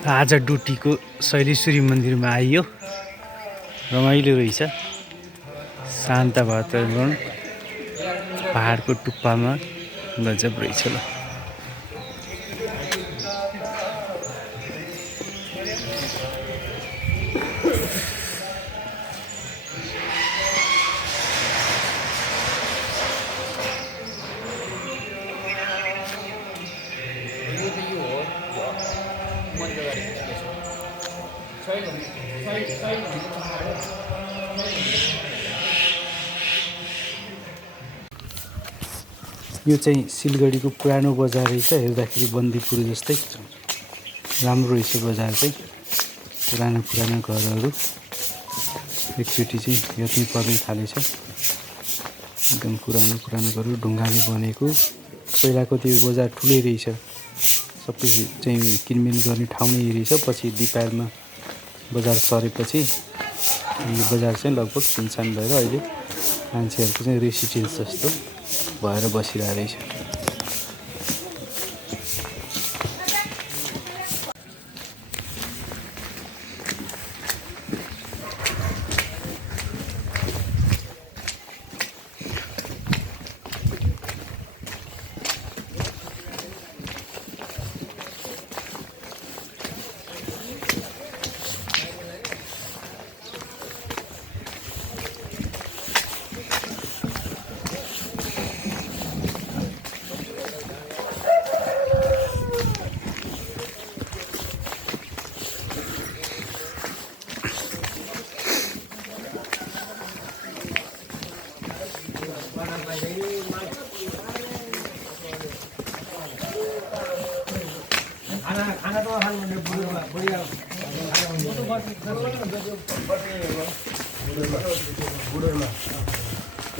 आज डुटीको शैलेश्वरी मन्दिरमा आइयो। रमाइलो रहेछ, शान्त वातावरण, पहाडको टुप्पामा गजब रहेछ ल। यो चाहिँ सिलगढीको पुरानो बजार रहेछ। हेर्दाखेरि बन्दीपुर जस्तै राम्रो रहेछ बजार चाहिँ। पुराना पुराना घरहरू एकचोटि चाहिँ हेर्नै पर्ने थालेछ। एकदम पुरानो पुरानो घरहरू ढुङ्गाले बनेको। पहिलाको त्यो बजार ठुलै रहेछ, सबै चाहिँ किनमेल गर्ने ठाउँ नै रहेछ। पछि दिपायलमा बजार सरेपछि यो बजार चाहिँ लगभग सुनसान भएर अहिले मान्छेहरूको चाहिँ रेसिडेन्स जस्तो भएर बसिरहेको रहेछ।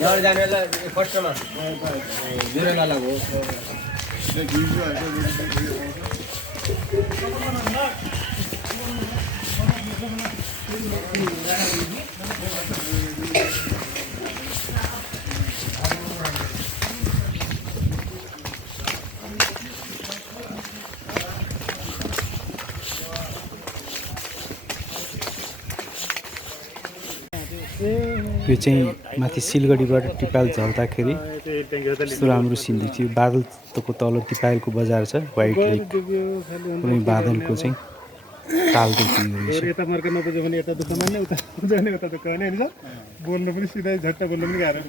यहाँ जाने वाला फर्स्ट में जुरे वाला वो यो चाहिँ माथि सिलगढीबाट टिपायल झर्दाखेरि यस्तो राम्रो सिन देख्थ्यो। बादलको तल टिपायलको बजार छ, व्हाइट लेक, कुनै बादलको चाहिँ ताल देखिँदो रहेछ। यता मर्का नपुग्यो भने यता दुकानमा नै उता जाने उता दुकान हैन सर। बोल्नु पनि सिधै झट्ट बोल्नु पनि गाह्रो।